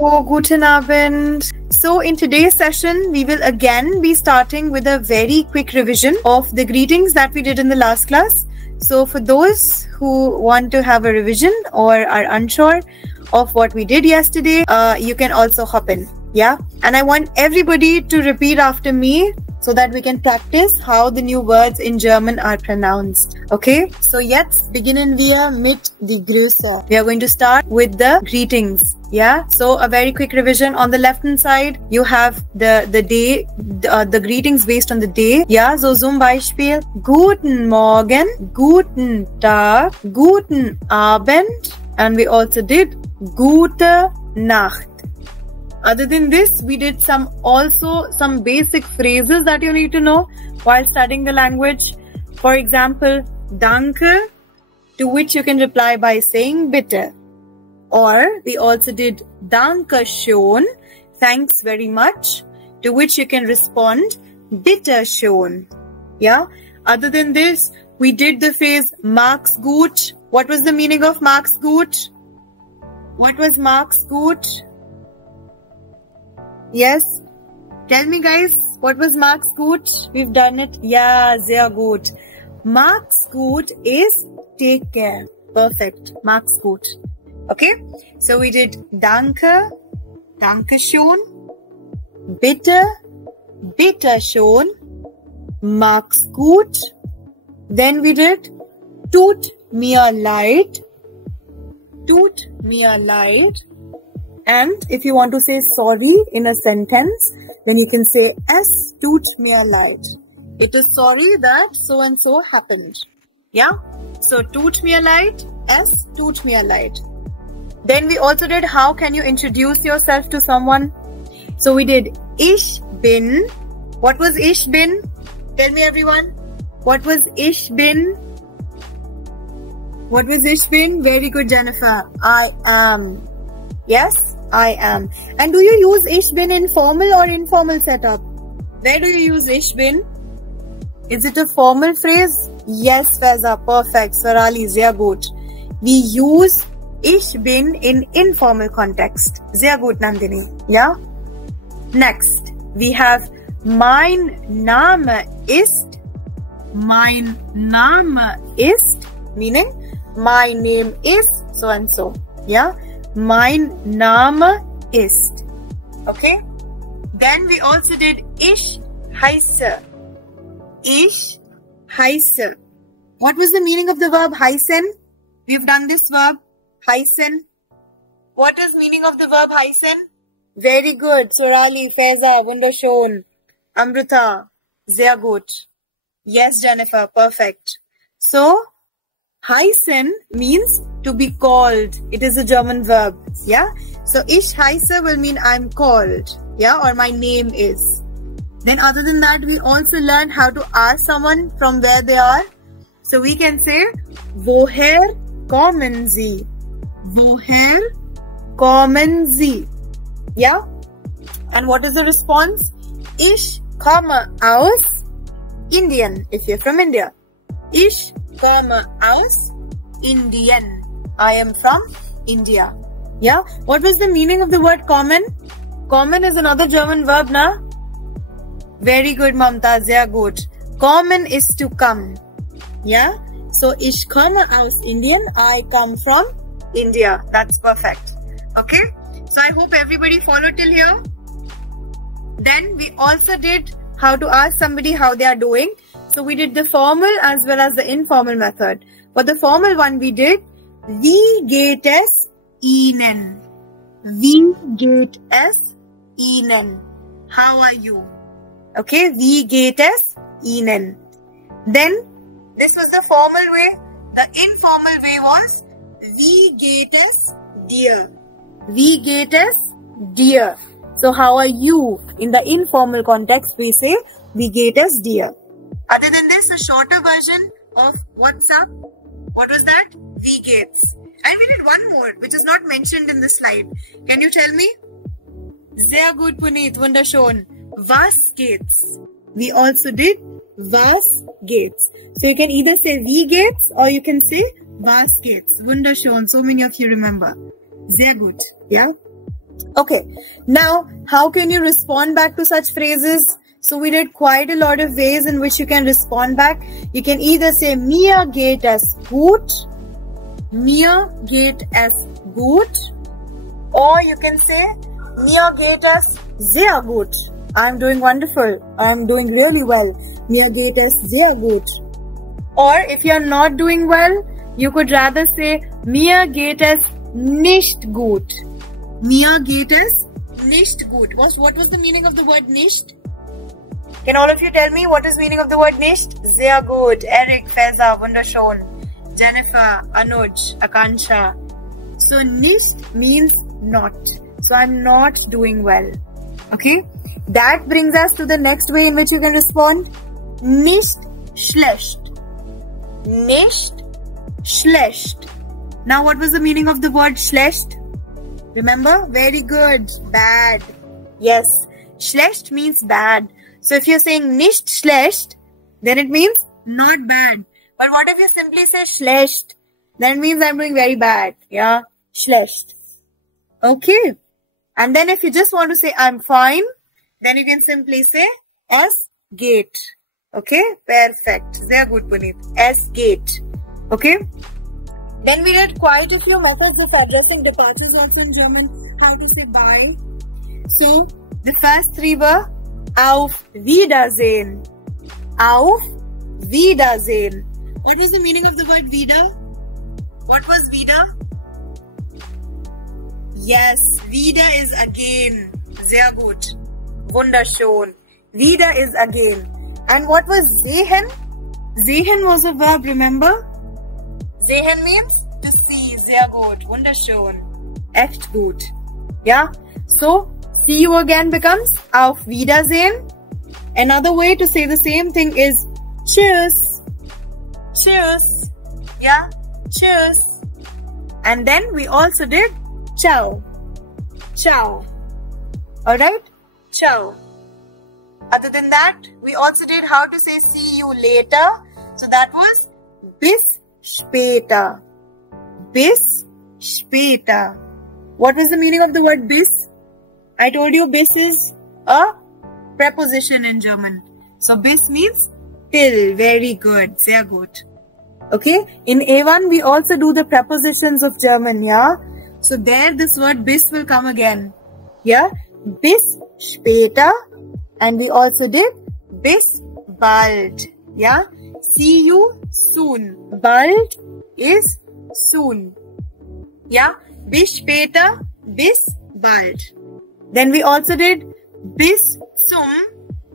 Hallo, guten Abend. So in today's session, we will again be starting with a very quick revision of the greetings that we did in the last class. So for those who want to have a revision or are unsure of what we did yesterday, you can also hop in. Yeah. And I want everybody to repeat after me so that we can practice how the new words in German are pronounced. Okay? So jetzt beginnen wir mit die Grüße. We are going to start with the greetings. Yeah? So a very quick revision. On the left hand side, you have the day, the greetings based on the day. Yeah? So zum Beispiel, Guten Morgen, Guten Tag, Guten Abend. And we also did Gute Nacht. Other than this, we did some basic phrases that you need to know while studying the language. For example, Danke, to which you can reply by saying bitte. Or we also did Danke schön, thanks very much, to which you can respond bitte schön. Yeah. Other than this, we did the phrase Mach's gut. What was the meaning of Mach's gut? What was Mach's gut? Yes. Tell me guys, what was Mach's gut? We've done it. Yeah, sehr gut. Mach's gut is take care. Perfect. Mach's gut. Okay. So we did Danke, Danke schön, Bitte, Bitte schön, Mach's gut. Then we did Tut mir leid, Tut mir leid. And if you want to say sorry in a sentence, then you can say Es tut mir leid. It is sorry that so and so happened. Yeah? So tut mir leid, Es tut mir leid. Then we also did how can you introduce yourself to someone. So we did Ich bin. What was Ich bin? Tell me everyone. What was Ich bin? What was Ich bin? Very good, Jennifer. I am. Yes, I am. And do you use Ich bin in formal or informal setup? Where do you use Ich bin? Is it a formal phrase? Yes, Faiza, perfect. Sarali, sehr gut. We use Ich bin in informal context. Sehr gut, Nandini. Yeah? Next, we have Mein Name ist. Mein Name ist, meaning my name is so and so. Yeah? Mein Name ist. Okay? Then we also did Ich heiße. Ich heiße. What was the meaning of the verb heißen? We've done this verb, heißen. What is meaning of the verb heißen? Very good. Sorali, Faiza, wunderschön. Amrita, sehr gut. Yes, Jennifer, perfect. So, heißen means to be called. It is a German verb. Yeah. So ich heiße will mean I'm called. Yeah. Or my name is. Then other than that, we also learned how to ask someone from where they are. So we can say Woher kommen Sie? Woher kommen Sie? Yeah. And what is the response? Ich komme aus Indien. If you're from India. Ich komme aus Indien. I am from India. Yeah. What was the meaning of the word kommen? Kommen is another German verb, na? Very good, Mamta. Sehr gut. Kommen is to come. Yeah. So, ich komme aus Indien. I come from India. That's perfect. Okay. So, I hope everybody followed till here. Then, we also did how to ask somebody how they are doing. So, we did the formal as well as the informal method. For the formal one, we did Wie geht es Ihnen? Wie geht es Ihnen? How are you? Okay, wie geht es Ihnen? Then, this was the formal way. The informal way was Wie geht es dir? Wie geht es dir? So, how are you? In the informal context, we say Wie geht es dir? Other than this, a shorter version of what's up. What was that? Wie geht's? And we did one more, which is not mentioned in the slide. Can you tell me? Sehr gut, Puneet. Wunderschön. Was geht's? We also did was geht's. So you can either say wie geht's or you can say was geht's. Wunderschön. So many of you remember. Sehr gut. Yeah? Okay, now how can you respond back to such phrases? So we did quite a lot of ways in which you can respond back. You can either say mir geht es gut, mir geht es gut, or you can say mir geht es sehr gut. I'm doing wonderful. I'm doing really well. Mir geht es sehr gut. Or if you're not doing well, you could rather say mir geht es nicht gut. Mir geht es nicht gut. What was the meaning of the word nicht? Can all of you tell me what is meaning of the word nicht? Sehr gut. Eric, Feza, wunderschön. Jennifer, Anuj, Akansha. So nicht means not. So I'm not doing well. Okay? That brings us to the next way in which you can respond. Nicht schlecht. Nicht schlecht. Now what was the meaning of the word schlecht? Remember? Very good. Bad. Yes. Schlecht means bad. So if you're saying nicht schlecht, then it means not bad. But what if you simply say schlecht? Then it means I'm doing very bad. Yeah. Schlecht. Okay. And then if you just want to say I'm fine, then you can simply say es geht. Okay. Perfect. Sehr gut, Puneet. Es geht. Okay. Then we did quite a few methods of addressing departures also in German. How to say bye. So, the first three were Auf Wiedersehen. Auf Wiedersehen. What was the meaning of the word wieder? What was wieder? Yes, wieder is again. Sehr gut. Wunderschön. Wieder is again. And what was sehen? Sehen was a verb, remember? Sehen means to see. Sehr gut. Wunderschön. Echt gut. Yeah. So, see you again becomes Auf Wiedersehen. Another way to say the same thing is Tschüss. Tschüss. Yeah. Tschüss. And then we also did Ciao. Ciao. Alright? Ciao. Other than that, we also did how to say see you later. So that was bis später. Bis später. What was the meaning of the word bis? I told you bis is a preposition in German. So bis means till. Very good. Sehr gut. Okay. In A1 we also do the prepositions of German. Yeah. So there this word bis will come again. Yeah. Bis später. And we also did bis bald. Yeah. See you soon. Bald is soon. Yeah. Bis später. Bis bald. Then we also did bis zum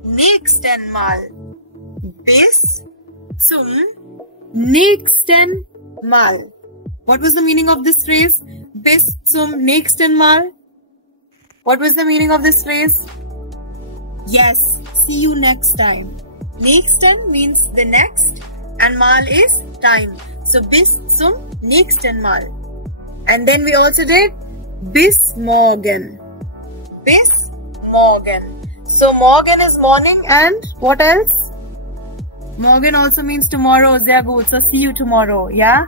nächsten Mal. Bis zum nächsten Mal. What was the meaning of this phrase? Bis zum nächsten Mal. What was the meaning of this phrase? Yes, see you next time. Nächsten means the next and Mal is time. So bis zum nächsten Mal. And then we also did bis morgen. Bis morgen. So morgen is morning and what else? Morgen also means tomorrow. Sehr gut. So see you tomorrow. Yeah.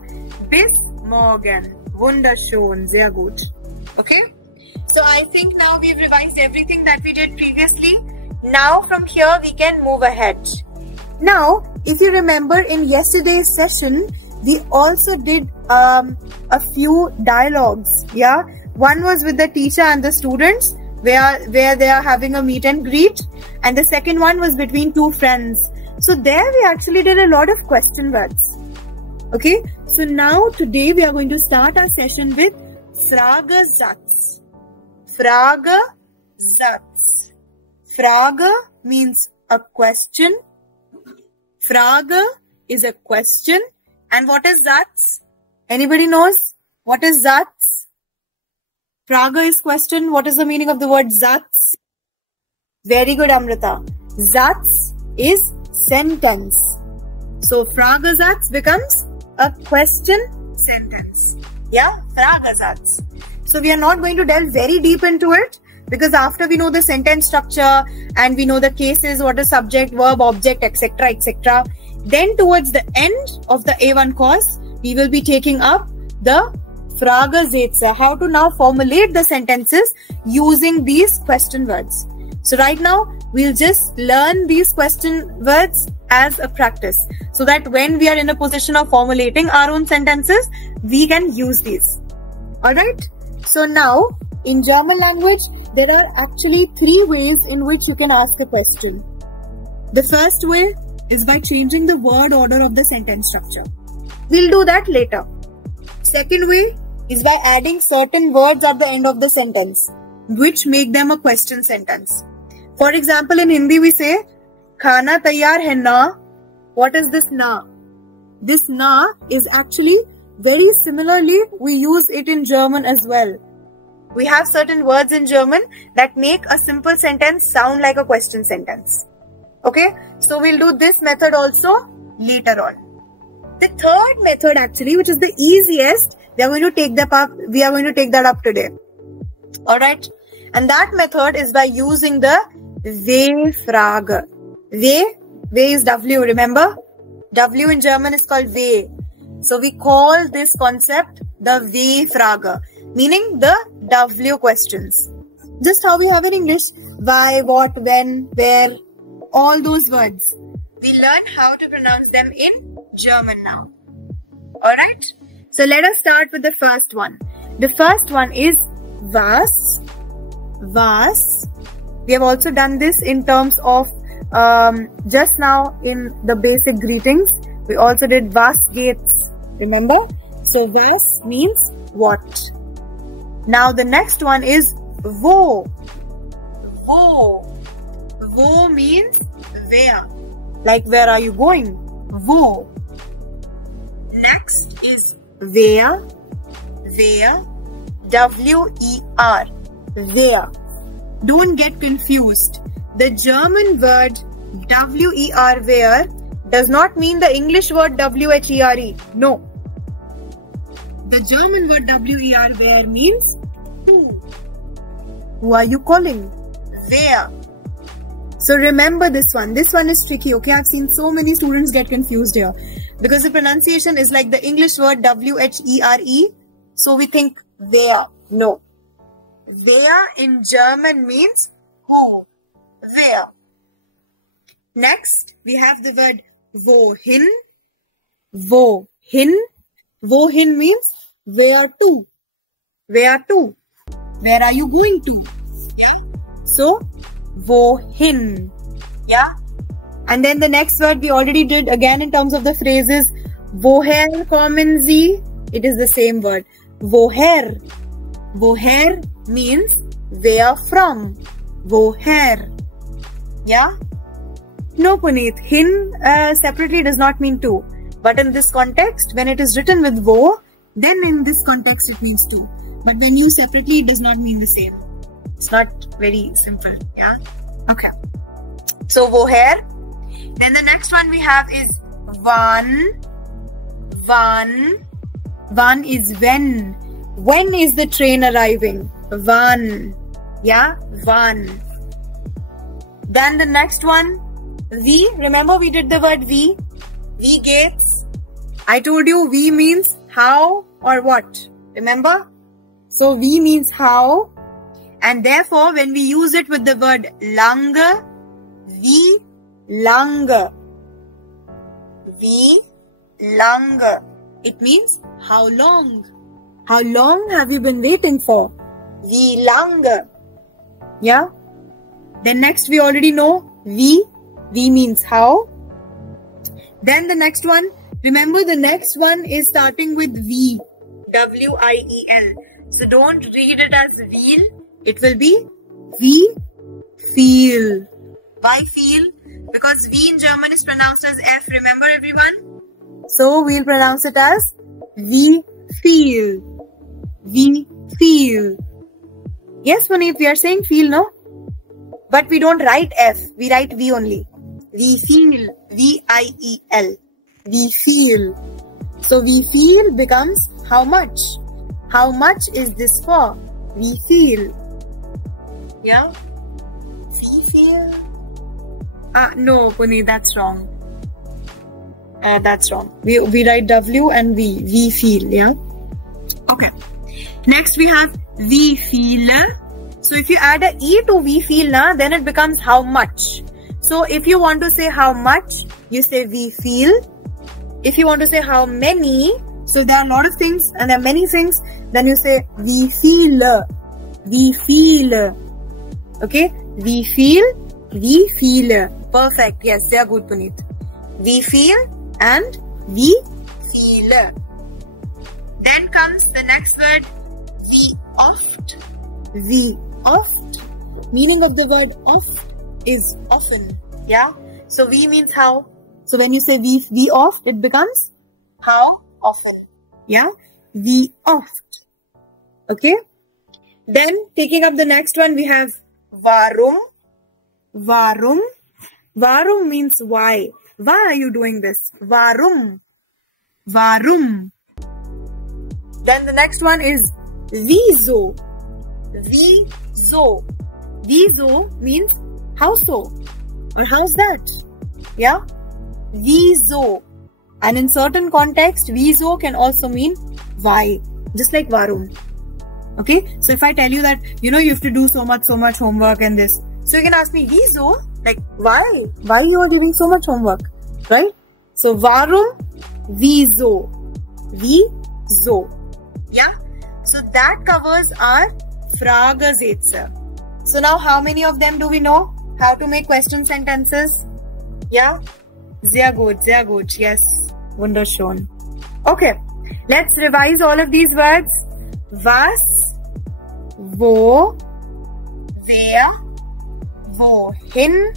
Bis morgen. Wunderschön. Sehr gut. Okay. So I think now we've revised everything that we did previously. Now from here we can move ahead. Now, if you remember in yesterday's session, we also did a few dialogues. Yeah. One was with the teacher and the students where they are having a meet and greet. And the second one was between two friends. So there we actually did a lot of question words. Okay. So now today we are going to start our session with Fragesatz. Fragesatz. Frage means a question. Frage is a question. And what is Satz? Anybody knows? What is Satz? Frage is question. What is the meaning of the word Satz? Very good, Amrita. Satz is sentence. So Fragesatz becomes a question sentence. Yeah, Fragesatz. So we are not going to delve very deep into it because after we know the sentence structure and we know the cases, what is subject, verb, object, etc., etc., then towards the end of the A1 course, we will be taking up the Fragesätze, how to now formulate the sentences using these question words. So right now, we'll just learn these question words as a practice so that when we are in a position of formulating our own sentences, we can use these. Alright? So now, in German language, there are actually 3 ways in which you can ask a question. The first way is by changing the word order of the sentence structure. We'll do that later. Second way is by adding certain words at the end of the sentence, which make them a question sentence. For example, in Hindi we say, Khana taiyar hai na. What is this na? This na is actually very similarly, we use it in German as well. We have certain words in German that make a simple sentence sound like a question sentence. Okay, so we'll do this method also later on. The third method actually, which is the easiest, we are going to take that up today. Alright, and that method is by using the W-Frage. W is W, remember? W in German is called W. So we call this concept the W-Frage, meaning the W questions. Just how we have in English, why, what, when, where, all those words. We learn how to pronounce them in German now. Alright? So let us start with the first one. The first one is was. Was. We have also done this in terms of just now in the basic greetings. We also did was geht's. Remember? So was means what. Now the next one is wo. Wo. Wo means where. Like where are you going? Wo. Next is where. Where. W-E-R. Where. Don't get confused. The German word W-E-R where does not mean the English word W-H-E-R-E. No. The German word W-E-R where means who. Who are you calling? Where. So remember this one. This one is tricky, okay? I've seen so many students get confused here. Because the pronunciation is like the English word W-H-E-R-E. So we think where. No. Where in German means who. Where. Next, we have the word wohin. Wohin. Wohin means where to. Where to. Where are you going to? Yeah. So, wohin. Yeah. And then the next word we already did again in terms of the phrases. Woher kommen Sie? It is the same word. Woher. Woher means where from. Woher. Yeah. No, Puneet. Hin separately does not mean to. But in this context, when it is written with wo, then in this context it means to. But when used separately, it does not mean the same. It's not very simple. Yeah. Okay. So woher. Then the next one we have is wann. Wann. Wann is when. When is the train arriving? Wann. Yeah. Wann. Then the next one. Wie. Remember we did the word wie. Wie geht's? I told you wie means how or what. Remember? So wie means how. And therefore when we use it with the word lange. Wie lange. Wie lange. It means how long. How long have you been waiting for? Wie lange. Yeah. Then next we already know wie. Wie means how. Then the next one. Remember the next one is starting with wie. W-I-E-L. So don't read it as wheel. It will be wie viel. Why feel? Because wie in German is pronounced as F. Remember everyone? So we'll pronounce it as wie viel. Wie viel. Yes, Puneet, we are saying feel, no? But we don't write F. We write V only. We feel. V-I-E-L. We feel. So we feel becomes how much? How much is this for? We feel. Yeah? We feel. No, Puneet, that's wrong. That's wrong. We write W and we feel, yeah? Okay. Next we have wie viele. So if you add a E to wie viele, then it becomes how much. So if you want to say how much, you say wie viel. If you want to say how many, so there are a lot of things and there are many things, then you say wie viele. Wie viele. Okay? Wie viel, wie viele. Perfect. Yes, they are good, Puneet. Wie viel and wie viele. Then comes the next word, wie oft. Wie oft. Meaning of the word oft is often. Yeah. So wie means how. So when you say wie oft, it becomes how often. Yeah. Wie oft. Okay. Then taking up the next one, we have warum. Warum. Warum means why. Why are you doing this? Warum. Warum. Then the next one is wieso. Wieso. Wieso means how so? Or how's that? Yeah? Wieso. And in certain context, wieso can also mean why. Just like warum. Okay? So if I tell you that, you have to do so much homework and this. So you can ask me, wieso? Like, why? Why you are giving so much homework? Right? So warum? Wieso. Wieso. Yeah? So that covers our Fragesätze. So now how many of them do we know? How to make question sentences? Yeah? Sehr gut, sehr gut. Yes. Wunderschön. Okay. Let's revise all of these words. Was, wo, wer, wohin,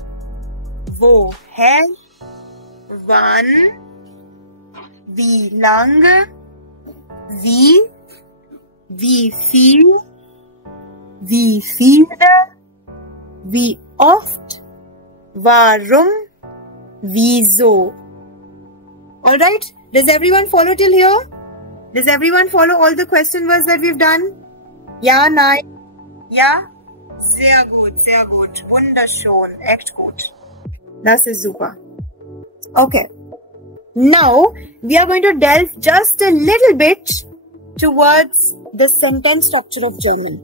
woher, wann, wie lange, wie viel, wie viele, wie oft, warum, wieso. Alright? Does everyone follow till here? Does everyone follow all the question words that we've done? Ja, nein. Ja? Sehr gut, sehr gut. Wunderschön. Echt gut. Das ist super. Okay. Now, we are going to delve just a little bit towards the sentence structure of German.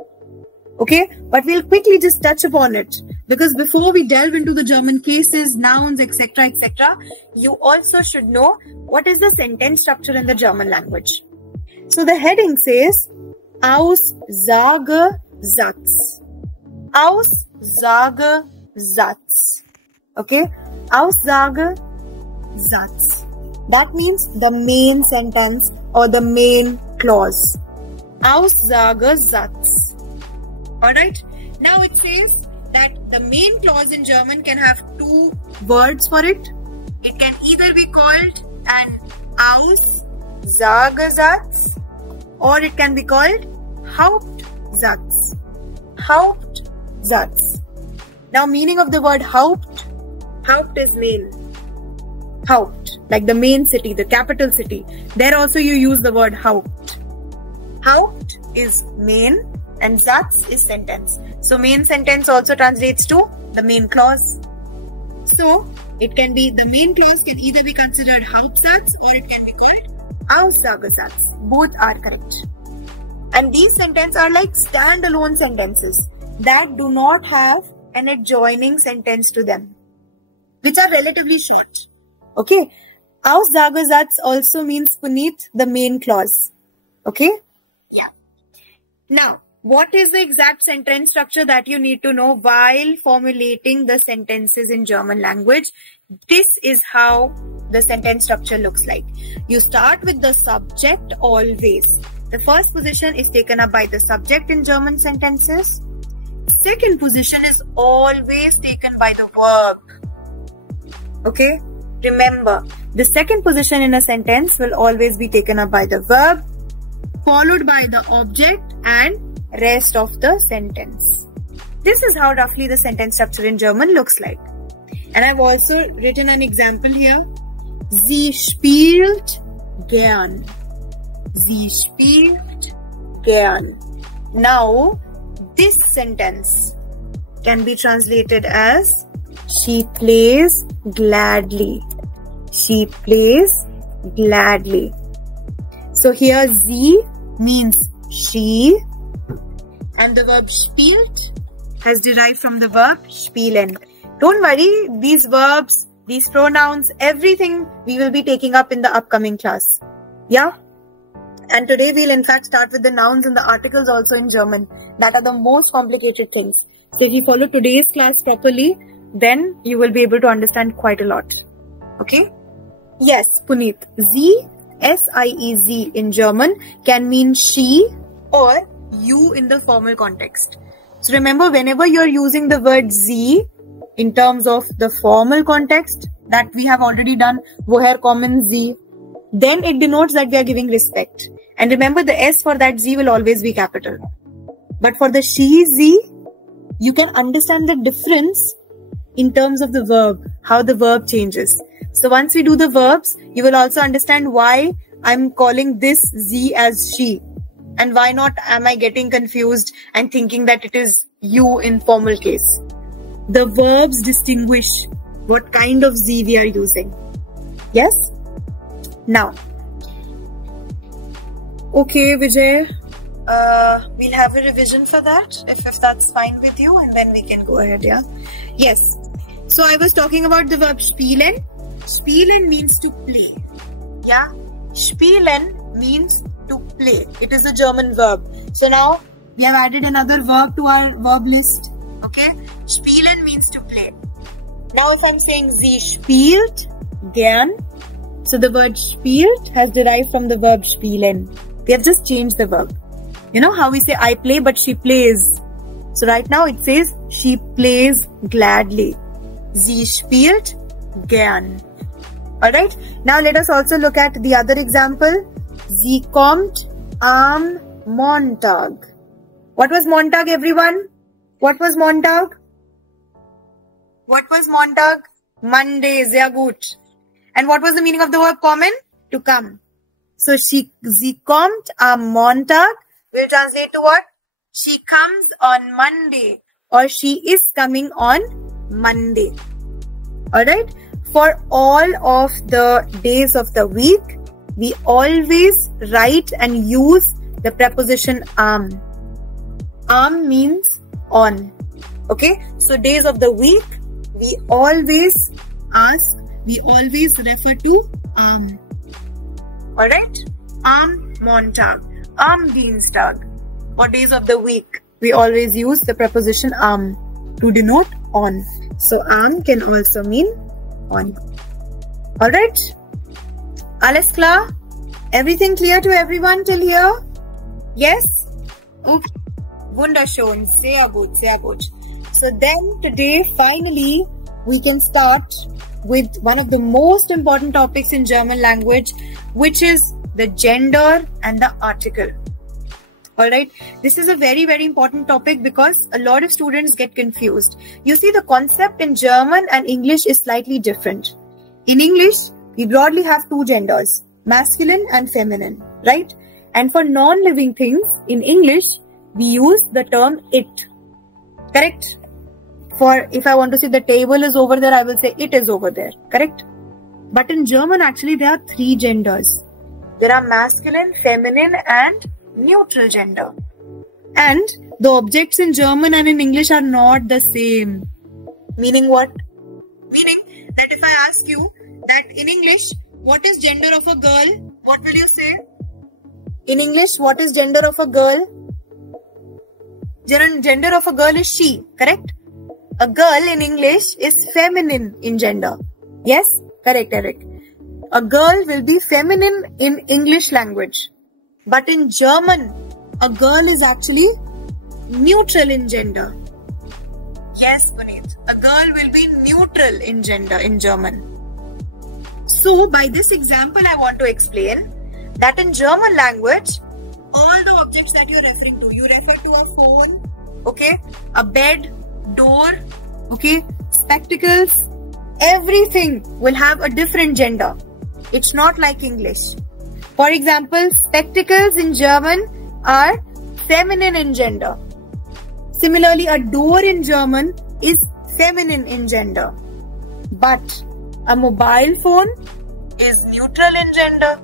Okay? But we'll quickly just touch upon it. Because before we delve into the German cases, nouns, etc., etc., you also should know what is the sentence structure in the German language. So the heading says, Aussagesatz. Aussagesatz. Okay? Aussagesatz. That means the main sentence or the main clause. Aussagesatz. Alright? Now it says that the main clause in German can have two words for it. It can either be called an Aussagesatz or it can be called Hauptsatz. Hauptsatz. Now meaning of the word Haupt. Haupt is main. Haupt, like the main city, the capital city. There also you use the word Haupt. Haupt is main and Satz is sentence. So main sentence also translates to the main clause. So it can be, the main clause can either be considered Hauptsatz or it can be called Aussagesatz. Both are correct. And these sentences are like standalone sentences that do not have an adjoining sentence to them, which are relatively short. Okay. Aussagesatz also means, Puneet, the main clause. Okay. Yeah. Now, what is the exact sentence structure that you need to know while formulating the sentences in German language? This is how the sentence structure looks like. You start with the subject always. The first position is taken up by the subject in German sentences. Second position is always taken by the verb. Okay? Remember, the second position in a sentence will always be taken up by the verb, followed by the object and rest of the sentence. This is how roughly the sentence structure in German looks like. And I've also written an example here. Sie spielt gern. Sie spielt gern. Now, this sentence can be translated as she plays gladly. She plays gladly. So here sie means she, and the verb spielt has derived from the verb spielen. Don't worry, these verbs, these pronouns, everything we will be taking up in the upcoming class. Yeah? And today we'll in fact start with the nouns and the articles also in German. That are the most complicated things. So if you follow today's class properly, then you will be able to understand quite a lot. Okay? Yes, Puneet. Sie, S-I-E-Z in German can mean she or you in the formal context. So remember, whenever you're using the word sie in terms of the formal context that we have already done, woher kommen Sie, then it denotes that we are giving respect. And remember, the S for that Sie will always be capital. But for the she, sie, you can understand the difference in terms of the verb, how the verb changes. So once we do the verbs, you will also understand why I'm calling this sie as she. And why not am I getting confused and thinking that it is you in formal case. The verbs distinguish what kind of sie we are using. Yes? Now. Okay, Vijay. We'll have a revision for that if that's fine with you, and then we can go ahead, yeah? Yes. So I was talking about the verb spielen. Spielen means to play. Yeah? Spielen means to play. It is a German verb. So now we have added another verb to our verb list. Okay? Spielen means to play. Now if I'm saying sie spielt gern, so the word spielt has derived from the verb spielen. We have just changed the verb. You know how we say I play but she plays. So right now it says she plays gladly. Sie spielt gern. Alright. Now let us also look at the other example. Sie kommt am Montag. What was Montag, everyone? What was Montag? What was Montag? Monday. Sehr gut. And what was the meaning of the verb kommen? To come. So sie kommt am Montag will translate to what? She comes on Monday, or she is coming on Monday. Alright? For all of the days of the week, we always write and use the preposition am. Am means on. Okay? So days of the week, we always refer to am. Alright? Am Montag. Am Dienstag. For days of the week, we always use the preposition am to denote on. So am can also mean on. Alright? Alles klar? Everything clear to everyone till here? Yes? Okay. Wunderschön. Sehr gut, sehr gut. So then today, finally, we can start with one of the most important topics in German language, which is the gender and the article. Alright, this is a very, very important topic because a lot of students get confused. You see, the concept in German and English is slightly different. In English, we broadly have two genders, masculine and feminine, right? And for non-living things, in English, we use the term it. Correct? For if I want to say the table is over there, I will say it is over there. Correct? But in German, actually, there are three genders. There are masculine, feminine, and neutral gender. And the objects in German and in English are not the same. Meaning what? Meaning that if I ask you that in English, what is gender of a girl? What will you say? In English, what is gender of a girl? Gender of a girl is she, correct? A girl in English is feminine in gender. Yes? Correct, Eric. A girl will be feminine in English language. But in German, a girl is actually neutral in gender. Yes, Puneet. A girl will be neutral in gender in German. So, by this example, I want to explain that in German language, all the objects that you're referring to, you refer to a phone, okay, a bed, door, okay, spectacles, everything will have a different gender. It's not like English. For example, spectacles in German are feminine in gender. Similarly, a door in German is feminine in gender. But a mobile phone is neutral in gender.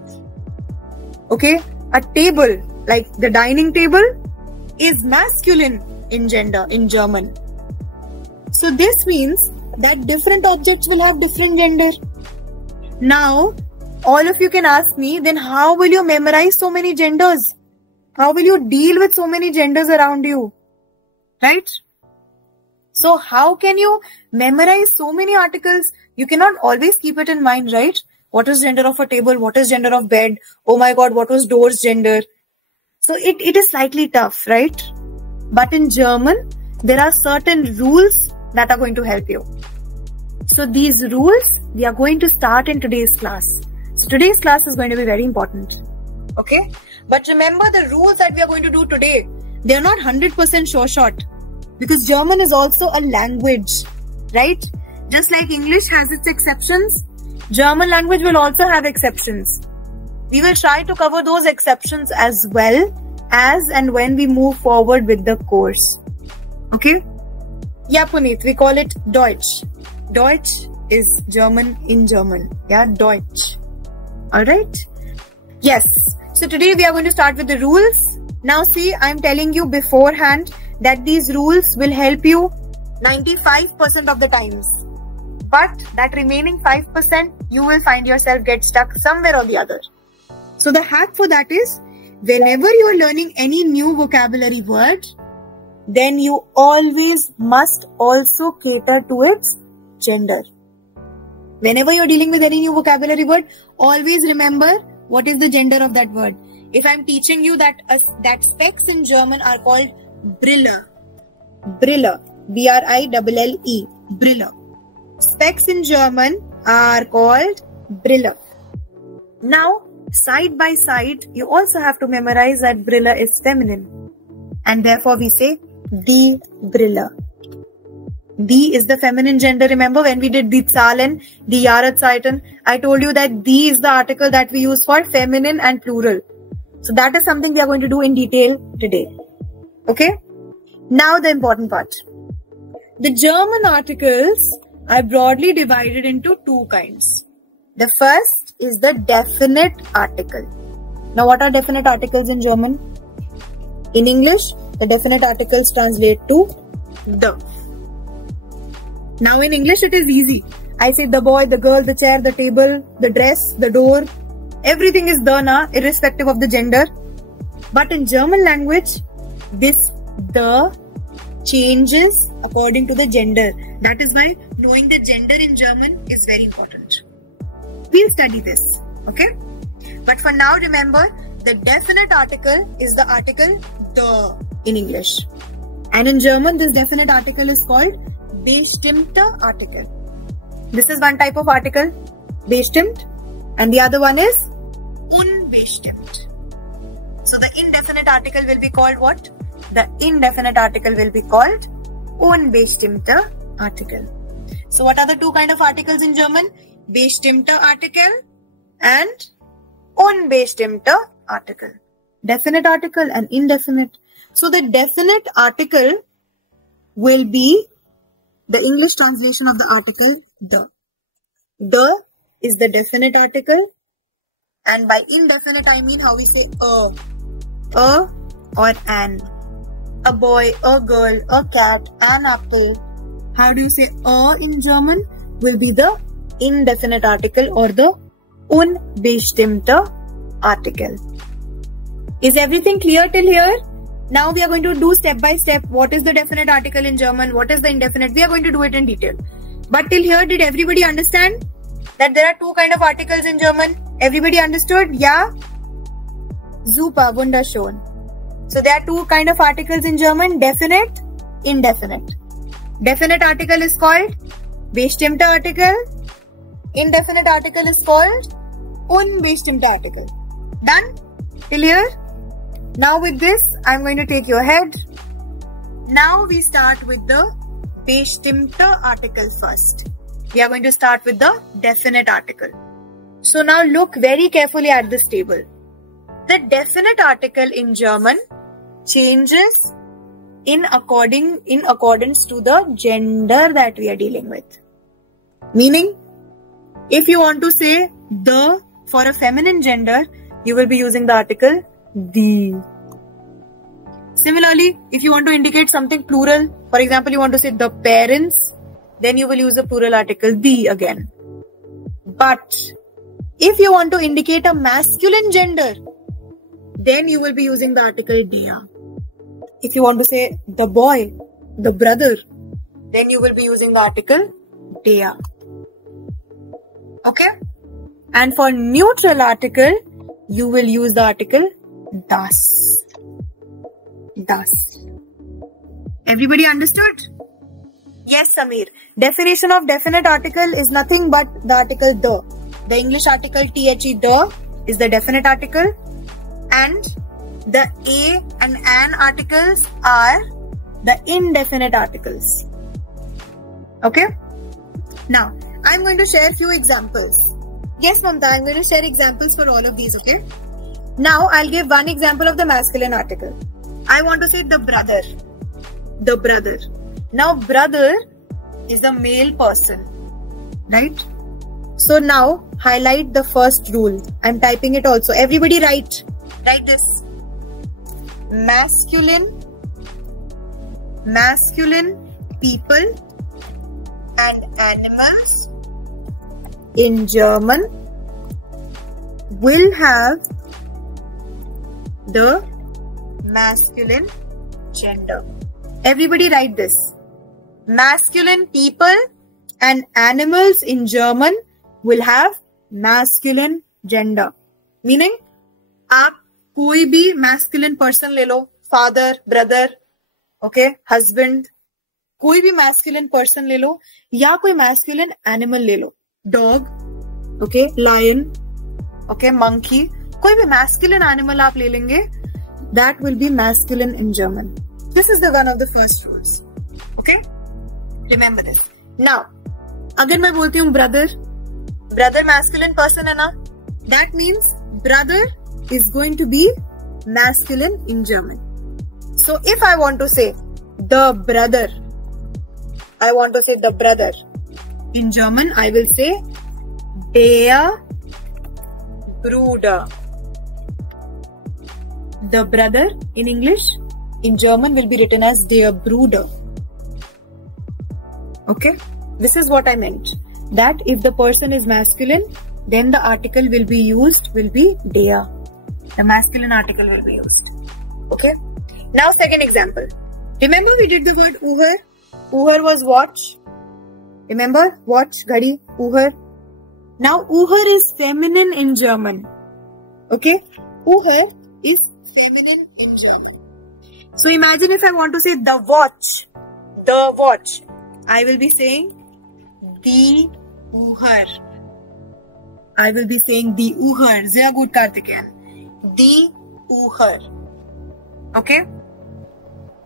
Okay, a table like the dining table, is masculine in gender in German. So this means that different objects will have different gender. Now, all of you can ask me, then how will you memorize so many genders? How will you deal with so many genders around you? Right? So how can you memorize so many articles? You cannot always keep it in mind, right? What is gender of a table? What is gender of bed? Oh my God, what was door's gender? So it is slightly tough, right? But in German, there are certain rules that are going to help you. So these rules, we are going to start in today's class. So today's class is going to be very important. Okay? But remember, the rules that we are going to do today, they are not 100% sure shot. Because German is also a language, right? Just like English has its exceptions, German language will also have exceptions. We will try to cover those exceptions as well as and when we move forward with the course. Okay? Yeah, Puneet, we call it Deutsch. Deutsch is German in German. Yeah, Deutsch. Alright? Yes. So today we are going to start with the rules. Now see, I'm telling you beforehand that these rules will help you 95% of the times. But that remaining 5%, you will find yourself get stuck somewhere or the other. So the hack for that is, whenever you are learning any new vocabulary word, then you always must also cater to its gender. Whenever you are dealing with any new vocabulary word, always remember what is the gender of that word. If I am teaching you that specs in German are called Brille. Brille. B-R-I-L-L-E. Brille. Specs in German are called Brille. Now, side by side, you also have to memorize that Brille is feminine. And therefore we say die Brille. Die is the feminine gender. Remember when we did die Zahlen, die Jahreszeiten, I told you that die is the article that we use for feminine and plural. So that is something we are going to do in detail today. Okay? Now the important part. The German articles are broadly divided into two kinds. The first is the definite article. Now what are definite articles in German? In English, the definite articles translate to the. Now in English it is easy. I say the boy, the girl, the chair, the table, the dress, the door. Everything is the na, irrespective of the gender. But in German language, this the changes according to the gender. That is why knowing the gender in German is very important. We'll study this, okay? But for now, remember, the definite article is the article the in English. And in German, this definite article is called bestimmte Artikel. This is one type of article, bestimmt, and the other one is unbestimmt. So the indefinite article will be called what? The indefinite article will be called unbestimmte Artikel. So what are the two kind of articles in German? Bestimmte Artikel and unbestimmte Artikel. Definite article and indefinite. So the definite article will be the English translation of the article the. The is the definite article, and by indefinite I mean how we say a or an. A boy, a girl, a cat, an apple. How do you say in German? Will be the indefinite article or the unbestimmte Artikel. Is everything clear till here? Now we are going to do step by step what is the definite article in German, what is the indefinite. We are going to do it in detail. But till here, did everybody understand that there are two kind of articles in German? Everybody understood? Yeah? Super, wunderschön. So there are two kind of articles in German, definite, indefinite. Definite article is called bestimmte Artikel. Indefinite article is called unbestimmte Artikel. Done? Till here? Now with this, I'm going to take your head. Now we start with the bestimmte Artikel first. We are going to start with the definite article. So now look very carefully at this table. The definite article in German changes in accordance to the gender that we are dealing with. Meaning, if you want to say the for a feminine gender, you will be using the article die. Similarly, if you want to indicate something plural, for example, you want to say the parents, then you will use a plural article the again. But if you want to indicate a masculine gender, then you will be using the article dea. If you want to say the boy, the brother, then you will be using the article dea. Okay? And for neutral article, you will use the article das. Das. Everybody understood? Yes, Samir. Definition of definite article is nothing but the article the. The English article the is the definite article, and the a and an articles are the indefinite articles. Okay? Now, I'm going to share few examples. Yes, Mamta, I'm going to share examples for all of these, okay? Now, I'll give one example of the masculine article. I want to say the brother. The brother. Now, brother is a male person, right? So now, highlight the first rule. I'm typing it also. Everybody write. Write this. Masculine people and animals in German will have the masculine gender. Everybody write this. Masculine people and animals in German will have masculine gender. Meaning, आप कोई भी masculine person ले लो, father, brother, okay, husband, कोई भी masculine person ले लो, या कोई masculine animal ले लो, dog, okay, lion, okay, monkey, कोई भी masculine animal आप ले लेंगे, that will be masculine in German. This is the one of the first rules. Okay? Remember this. Now, अगर मैं बोलती हूँ brother masculine person है ना, that means brother is going to be masculine in German. So if I want to say the brother, in German I will say der Bruder. The brother in English, in German will be written as der Bruder. Okay? This is what I meant. That if the person is masculine, then the article will be der. The masculine article will be used. Okay? Now second example. Remember we did the word Uher? Uher was watch. Remember? Watch, ghadi, Uher. Now Uher is feminine in German. Okay? Uher is feminine in German. So imagine if I want to say the watch. I will be saying die Uher. I will be saying die Uher. Sehr gut, Karthikeyan. Die Uher. Okay?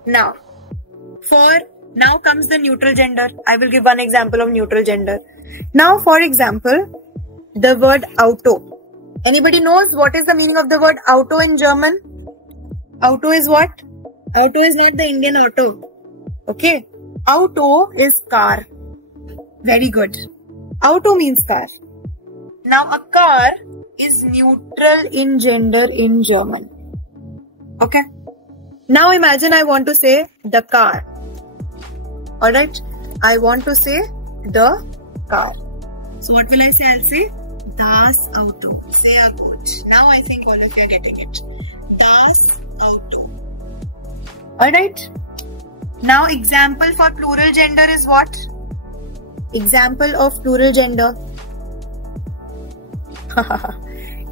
Now comes the neutral gender. I will give one example of neutral gender. Now, for example, the word Auto. Anybody knows what is the meaning of the word Auto in German? Auto is what? Auto is not the Indian auto. Okay? Auto is car. Very good. Auto means car. Now, a car is neutral in gender in German. Okay? Now, imagine I want to say the car. Alright? I want to say the car. So, what will I say? I'll say das Auto. Sehr gut. Now, I think all of you are getting it. Das Auto. Alright? Now, example for plural gender is what? Example of plural gender.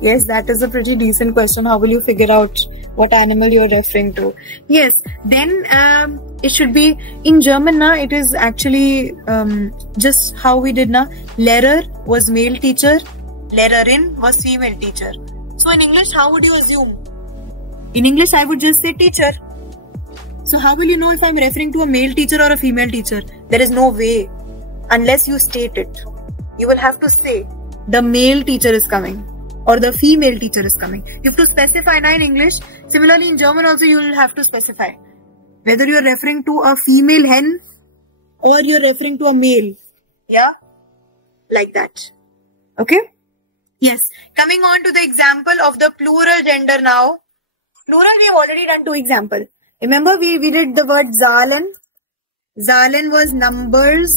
Yes, that is a pretty decent question. How will you figure out what animal you are referring to? Yes, then it should be in German. Na, it is actually just how we did. Na, Lehrer was male teacher, Lehrerin was female teacher. So in English, how would you assume? In English, I would just say teacher. So how will you know if I'm referring to a male teacher or a female teacher? There is no way. Unless you state it. You will have to say the male teacher is coming or the female teacher is coming. You have to specify now in English. Similarly in German also you will have to specify whether you are referring to a female hen or you are referring to a male. Yeah? Like that. Okay? Yes. Coming on to the example of the plural gender now. Plural we have already done 2 examples. Remember we did the word Zahlen. Zahlen was numbers,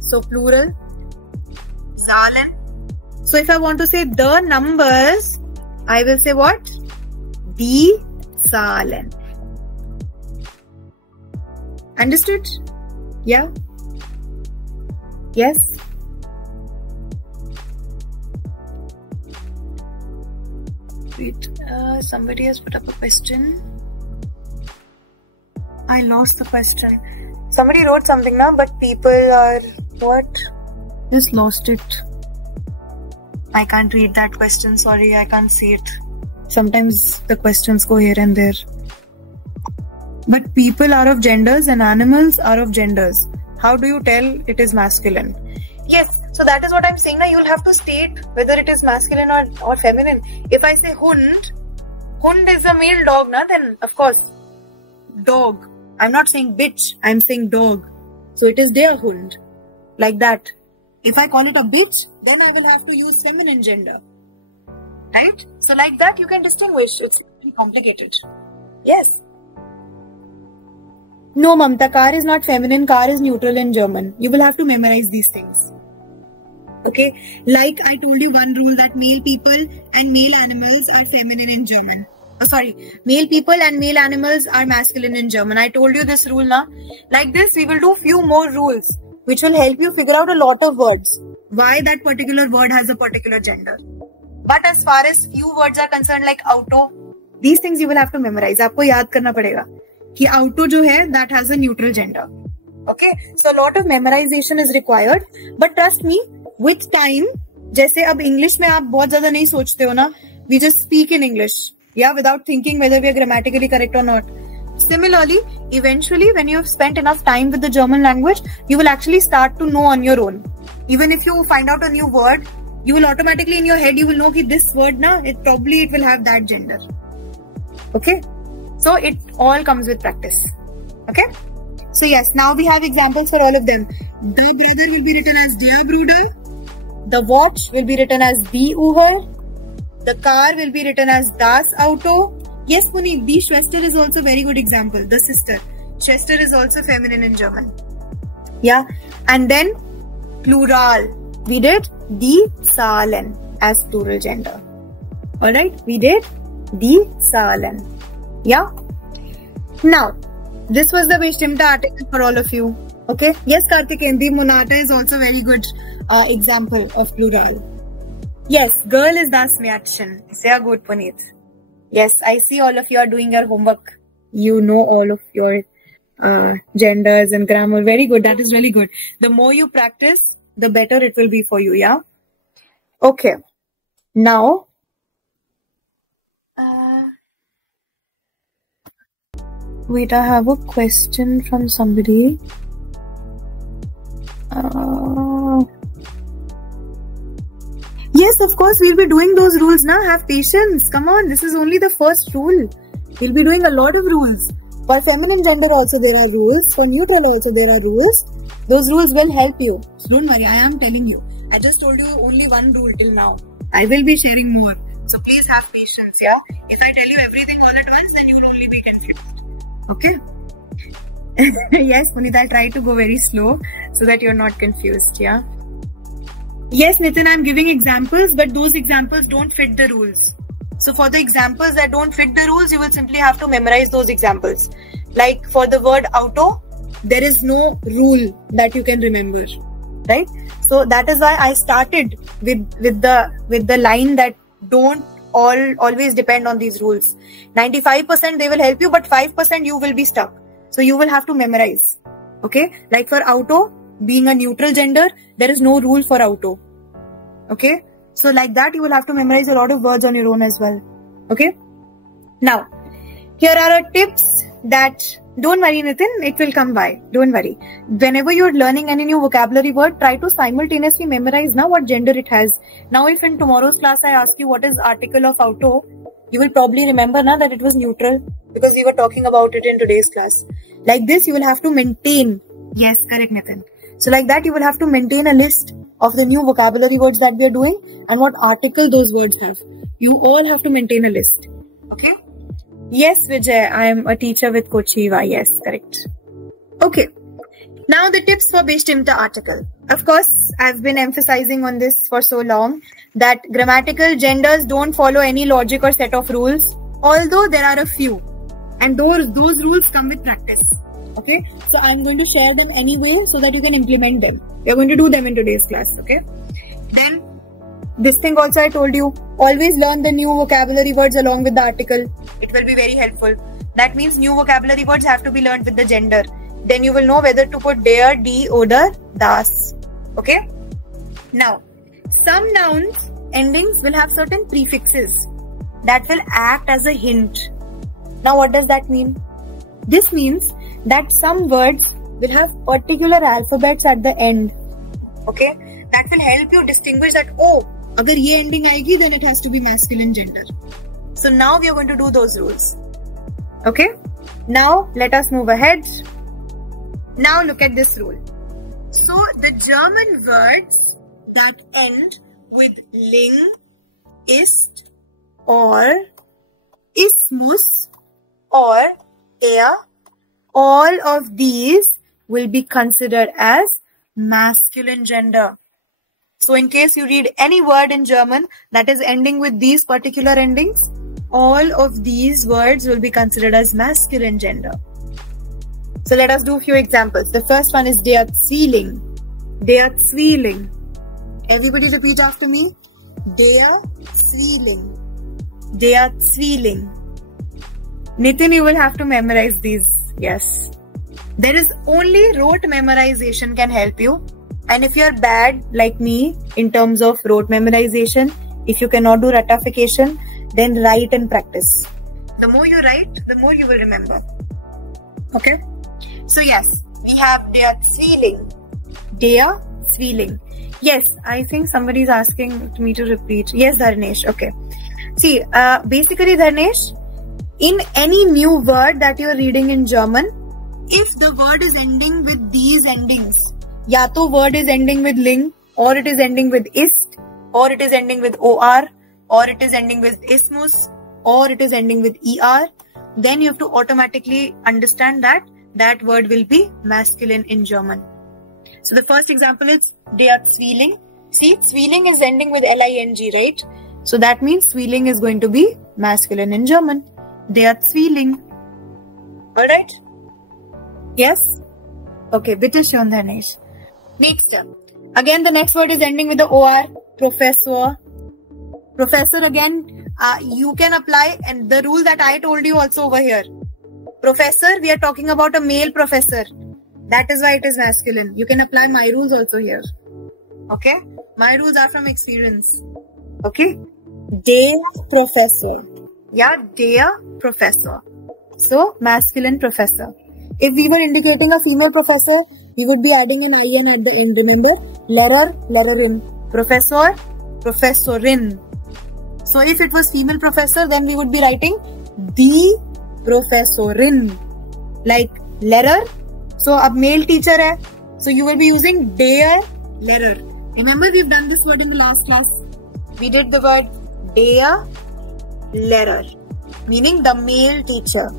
so plural. Zahlen. So if I want to say the numbers, I will say what? Die Zahlen. Understood? Yeah? Yes? Wait, somebody has put up a question. I lost the question. Somebody wrote something now, but people are what? Just lost it. I can't read that question. Sorry, I can't see it. Sometimes the questions go here and there. But people are of genders and animals are of genders. How do you tell it is masculine? Yes, so that is what I'm saying. Now you'll have to state whether it is masculine or feminine. If I say Hund, Hund is a male dog, na? Then of course, dog. I'm not saying bitch, I'm saying dog. So it is der Hund. Like that. If I call it a bitch, then I will have to use feminine gender. Right? So like that you can distinguish. It's complicated. Yes. No, Mamta, car is not feminine, car is neutral in German. You will have to memorize these things. Okay? Like I told you one rule that male people and male animals are feminine in German. Oh, sorry, male people and male animals are masculine in German. I told you this rule now. Like this, we will do few more rules which will help you figure out a lot of words. Why that particular word has a particular gender. But as far as few words are concerned like auto, these things you will have to memorize. आपको याद करना पड़ेगा कि auto जो है that has a neutral gender. Okay, so a lot of memorization is required. But trust me, with time, जैसे अब English में आप बहुत ज़्यादा नहीं सोचते हो ना, we just speak in English. Yeah, without thinking whether we are grammatically correct or not. Similarly, eventually when you have spent enough time with the German language, you will actually start to know on your own. Even if you find out a new word, you will automatically in your head, you will know that this word, na, it will have that gender. Okay? So it all comes with practice. Okay? So yes, now we have examples for all of them. The brother will be written as der Bruder. The watch will be written as die Uhr. The car will be written as das Auto. Yes, Puneet, die Schwester is also a very good example. The sister. Schwester is also feminine in German. Yeah. And then plural. We did die Zahlen as plural gender. Alright, we did die Zahlen. Yeah. Now, this was the bestimmte article for all of you. Okay. Yes, Karthikeyan, die Monate is also a very good example of plural. Yes, girl is das Mädchen. Sehr gut, Puneet. Yes, I see all of you are doing your homework. You know all of your genders and grammar. Very good. That is really good. The more you practice, the better it will be for you, yeah? Okay. Now, wait, I have a question from somebody. Yes, of course, we'll be doing those rules now. Have patience. Come on, this is only the first rule. We'll be doing a lot of rules. For feminine gender also there are rules. For neutral also there are rules. Those rules will help you. So don't worry, I am telling you. I just told you only one rule till now. I will be sharing more. So please have patience, yeah? If I tell you everything all at once, then you will only be confused. Okay? Yes, Puneet, I'll try to go very slow so that you're not confused, yeah? Yes, Nitin, I'm giving examples, but those examples don't fit the rules. So for the examples that don't fit the rules, you will simply have to memorize those examples. Like for the word auto, there is no rule that you can remember, right? So that is why I started with the line that don't always depend on these rules. 95% they will help you, but 5% you will be stuck. So you will have to memorize. Okay? Like for auto, being a neutral gender, there is no rule for auto. Okay? So like that, you will have to memorize a lot of words on your own as well. Okay? Now, here are tips that, don't worry Nitin, it will come by. Don't worry. Whenever you're learning any new vocabulary word, try to simultaneously memorize now what gender it has. Now if in tomorrow's class I ask you what is article of auto, you will probably remember now that it was neutral because we were talking about it in today's class. Like this, you will have to maintain. Yes, correct Nitin. So like that, you will have to maintain a list of the new vocabulary words that we are doing and what article those words have. You all have to maintain a list. Okay? Yes, Vijay, I am a teacher with Kochiva. Yes, correct. Okay. Now the tips for bestimmte article. Of course, I've been emphasizing on this for so long that grammatical genders don't follow any logic or set of rules, although there are a few. And those rules come with practice. Okay? So I'm going to share them anyway so that you can implement them. We're going to do them in today's class. Okay? Then, this thing also I told you, always learn the new vocabulary words along with the article. It will be very helpful. That means new vocabulary words have to be learned with the gender. Then you will know whether to put der, die, oder, das. Okay? Now, some nouns endings will have certain prefixes that will act as a hint. Now, what does that mean? This means that some words will have particular alphabets at the end. Okay? That will help you distinguish that, oh, agar ye ending aayegi, then it has to be masculine gender. So now we are going to do those rules. Okay? Now, let us move ahead. Now look at this rule. So the German words that end with ling, ist, or ismus, or er, all of these will be considered as masculine gender. So in case you read any word in German that is ending with these particular endings, all of these words will be considered as masculine gender. So let us do a few examples. The first one is der Zwilling. Der Zwilling. Everybody repeat after me. Der Zwilling. Der Zwilling. Nitin, you will have to memorize these. Yes. There is only rote memorization can help you. And if you are bad like me in terms of rote memorization, if you cannot do ratification, then write and practice. The more you write, the more you will remember. Okay? So yes, we have der Zwilling. Der Zwilling. Yes, I think somebody is asking me to repeat. Yes, Dharnesh. Okay. See, basically Dharnesh, in any new word that you are reading in German, if the word is ending with these endings, ya to word is ending with ling, or it is ending with ist, or it is ending with or it is ending with ismus, or it is ending with er, then you have to automatically understand that that word will be masculine in German. So the first example is der Zwilling. See, Zwilling is ending with ling, right? So that means Zwilling is going to be masculine in German. Der Zwilling. Alright? Yes? Okay, bitte schön, Dharnesh. Next. Again, the next word is ending with the or. Professor. Professor again, you can apply and the rule that I told you also over here. Professor, we are talking about a male professor. That is why it is masculine. You can apply my rules also here. Okay? My rules are from experience. Okay? Der Professor. Yeah, der Professor. So, masculine professor. If we were indicating a female professor, we would be adding an in at the end. Remember? Lehrer, Lehrerin. Professor, Professorin. So, if it was female professor, then we would be writing die Professorin. Like Lehrer. So, ab male teacher hai. So, you will be using der Lehrer. Remember, we've done this word in the last class. We did the word der Lehrer, meaning the male teacher.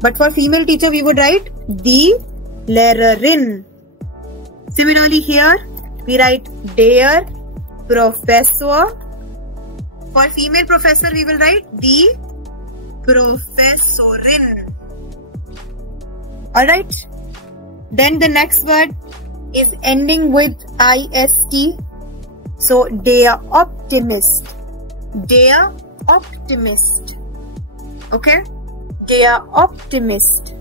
But for female teacher, we would write die Lehrerin. Similarly, here we write der Professor. For female professor, we will write die Professorin. Alright? Then the next word is ending with ist. So, der Optimist. Der Optimist. Okay? Der Optimist.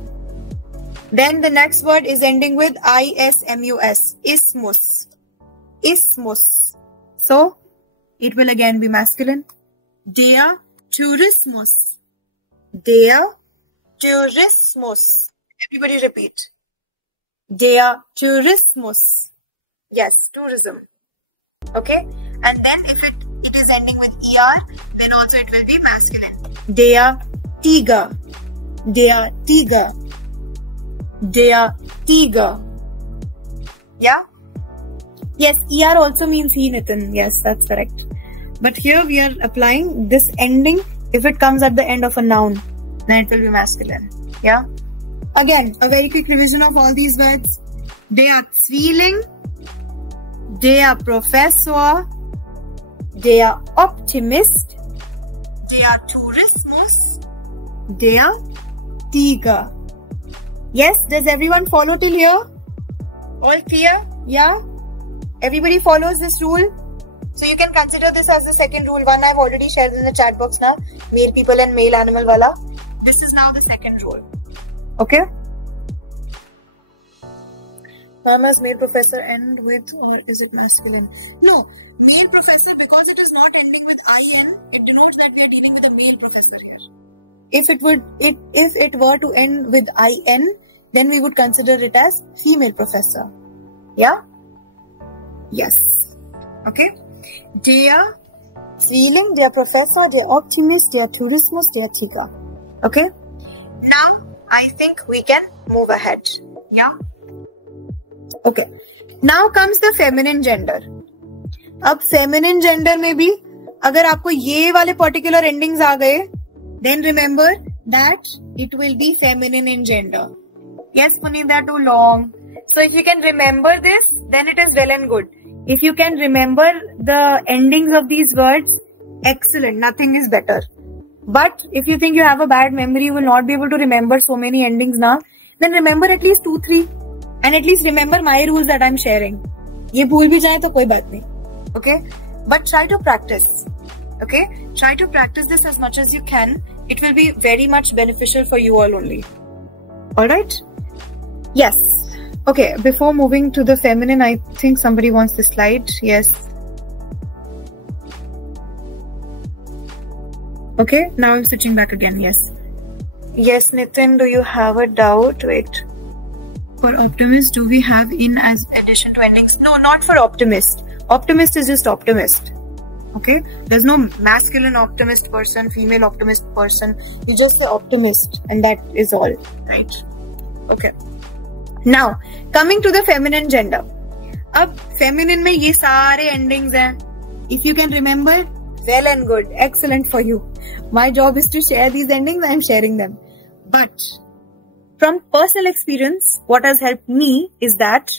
Then the next word is ending with ismus. Ismus. Ismus. So, it will again be masculine. Der Tourismus. Der Tourismus. Everybody repeat. Der Tourismus. Yes, tourism. Okay? And then if it is ending with er, then also it will be masculine. Der Tiger. Der Tiger. Der Tiger. Yeah? Yes, er also means he, Nitin. Yes, that's correct. But here we are applying this ending if it comes at the end of a noun. then it will be masculine. Yeah. Again, a very quick revision of all these words. Der Zwilling, der Professor, der Optimist, der Tourismus, der Tiger. Yes, does everyone follow till here? All clear? Yeah? Everybody follows this rule? So you can consider this as the second rule. One I've already shared in the chat box now. Male people and male animal wala. This is now the second rule. Okay? Mama's male professor end with, or is it masculine? No. Male professor, because it is not ending with IN, it denotes that we are dealing with a male professor here. If it were to end with IN, then we would consider it as female professor. Yeah? Yes. Okay? Der Zwilling, der Professor, der Optimist, der Tourismus, der Tiger. Okay? Now, I think we can move ahead. Yeah? Okay. Now comes the feminine gender. अब feminine gender में भी अगर आपको ये वाले particular endings आ गए, then remember that it will be feminine in gender. Yes, Puneet, they are too long. So if you can remember this, then it is well and good. If you can remember the endings of these words, excellent. Nothing is better. But if you think you have a bad memory, you will not be able to remember so many endings now, then remember at least 2, 3. And at least remember my rules that I am sharing. ये भूल भी जाए तो कोई बात नहीं. Okay? But try to practice. Okay? Try to practice this as much as you can. It will be very much beneficial for you all only. Alright? Yes. Okay, before moving to the feminine, I think somebody wants the slide. Yes. Okay, now I'm switching back again. Yes. Yes, Nitin, do you have a doubt? Wait. For optimist, do we have in as addition to endings? No, not for optimist. Optimist is just optimist. Okay? There's no masculine optimist person, female optimist person. You just say optimist and that is all. Right? Okay. Now, coming to the feminine gender. अब feminine में ये सारे endings हैं. If you can remember, well and good. Excellent for you. My job is to share these endings. I am sharing them. But from personal experience, what has helped me is that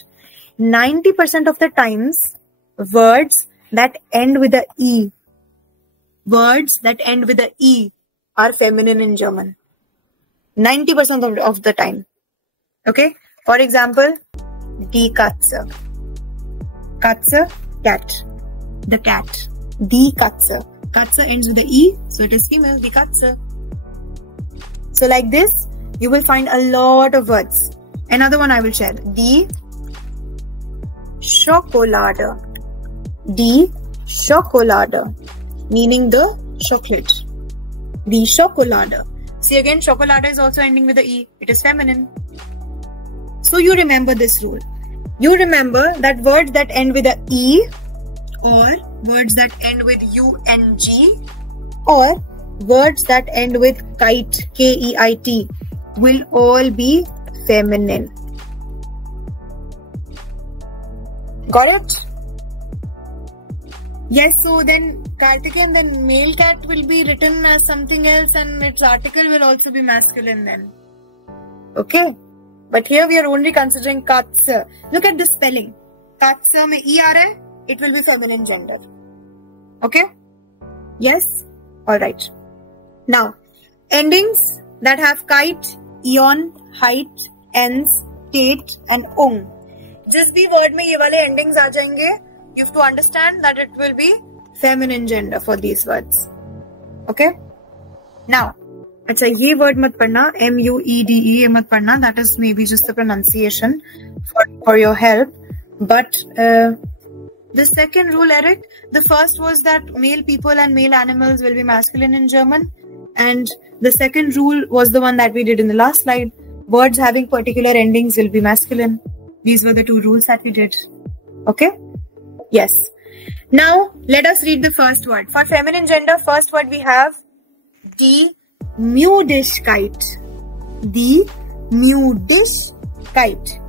90% of the times, words that end with a E, are feminine in German. 90% of the time. Okay? For example, die Katze. Katze, cat. The cat. Die Katze. Katze ends with the E, so it is female, die Katze. So like this, you will find a lot of words. Another one I will share. Die Schokolade. Die Schokolade. Meaning the chocolate. Die Schokolade. See again, Schokolade is also ending with the E. It is feminine. So you remember this rule. You remember that words that end with a E, or words that end with UNG, or words that end with kite, K-E-I-T, will all be feminine. Got it? Yes, so then Kartikeyan, then male cat will be written as something else and its article will also be masculine then. Okay? But here we are only considering Katze. Look at the spelling. Katze mein E aa raha hai, it will be feminine gender. Okay? Yes? Alright. Now, endings that have kite, eon, height, ens, tate and ung. जिस भी word में ये वाले endings आ जाएंगे, you have to understand that it will be feminine gender for these words. Okay? Now, अच्छा ये word मत पढ़ना, M-U-E-D-E ये मत पढ़ना, that is maybe just the pronunciation for your help. But the second rule, Eric, the first was that male people and male animals will be masculine in German. And the second rule was the one that we did in the last slide. Words having particular endings will be masculine. These were the two rules that we did. Okay? Yes. Now, let us read the first word. For feminine gender, first word we have die Müdigkeit. Die Müdigkeit.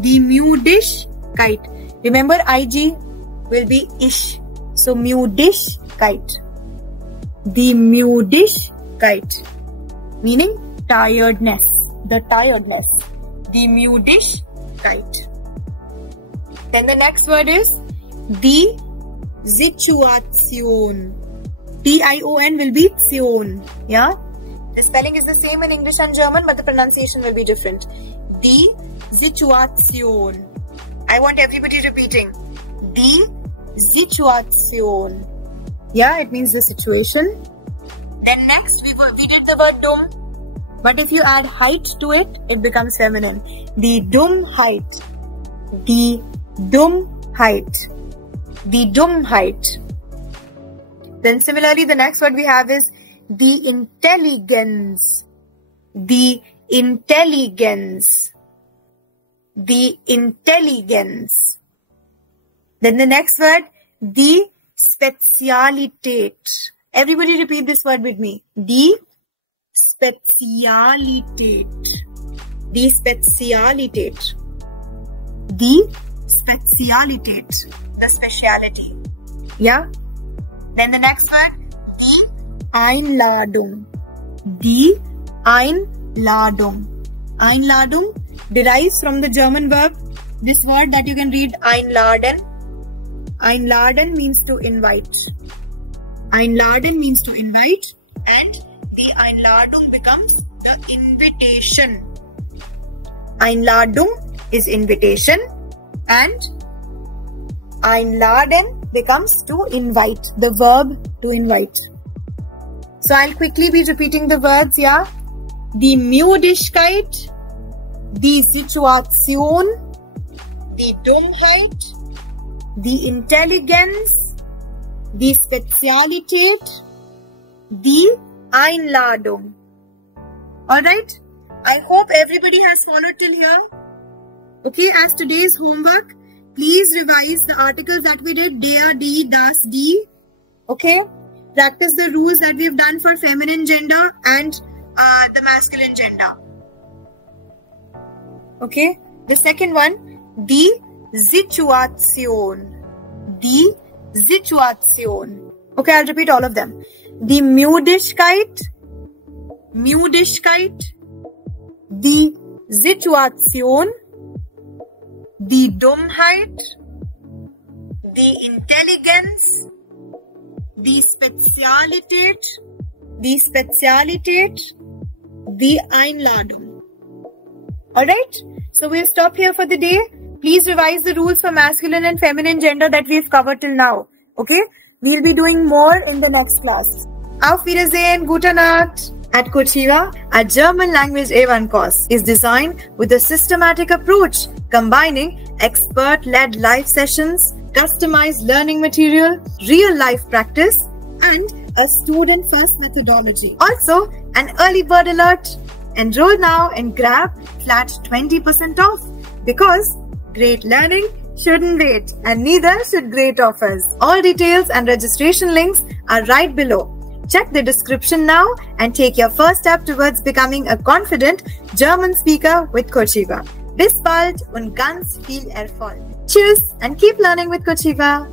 Die Müdigkeit. Remember, IG will be ish. So, Müdigkeit. Die Müdigkeit. meaning tiredness. The tiredness. Die Müdigkeit. Then the next word is die Situation. T-I-O-N will be Zion. Yeah? The spelling is the same in English and German, but the pronunciation will be different. Die Situation. I want everybody repeating. Die Situation. Yeah, it means the situation. Then next we did the word dumm. But if you add height to it, it becomes feminine. Die Dummheit. Die Dummheit. Die Dummheit. Then similarly, the next word we have is die Intelligenz. Die Intelligenz. Die Intelligenz. Then the next word, die Spezialität. Everybody repeat this word with me. Die Spezialität. Die Spezialität. Die Spezialität. The speciality. Yeah? Then the next word, die Einladung. Die Einladung. Einladung derives from the German verb, this word that you can read, einladen. Einladen means to invite. Einladen means to invite, and the Einladung becomes the invitation. Einladung is invitation, and einladen becomes to invite, the verb to invite. So I'll quickly be repeating the words, yeah? Die Müdigkeit, die Situation, die Dummheit, die Intelligenz, die Spezialität, die Einladung. Alright? I hope everybody has followed till here. Okay, as today's homework, please revise the articles that we did, der, die, das, die. Okay? Practice the rules that we've done for feminine gender and the masculine gender. Okay? The second one, die Situation. Die Situation. Okay, I'll repeat all of them. Die Müdigkeit. Müdigkeit. Die Situation. Die Dummheit. Die Intelligenz. Die Spezialität. Die Spezialität. Die Einladung. Alright? So we'll stop here for the day. Please revise the rules for masculine and feminine gender that we've covered till now. Okay? We'll be doing more in the next class. Auf Wiedersehen, gute Nacht. At Cochiva, our German language A1 course is designed with a systematic approach, combining expert-led live sessions, customized learning material, real-life practice, and a student-first methodology. Also, an early bird alert. Enroll now and grab flat 20% off, because great learning shouldn't wait, and neither should great offers. All details and registration links are right below. Check the description now and take your first step towards becoming a confident German speaker with Cochiva. Bis bald und ganz viel Erfolg. Tschüss and keep learning with Cochiva.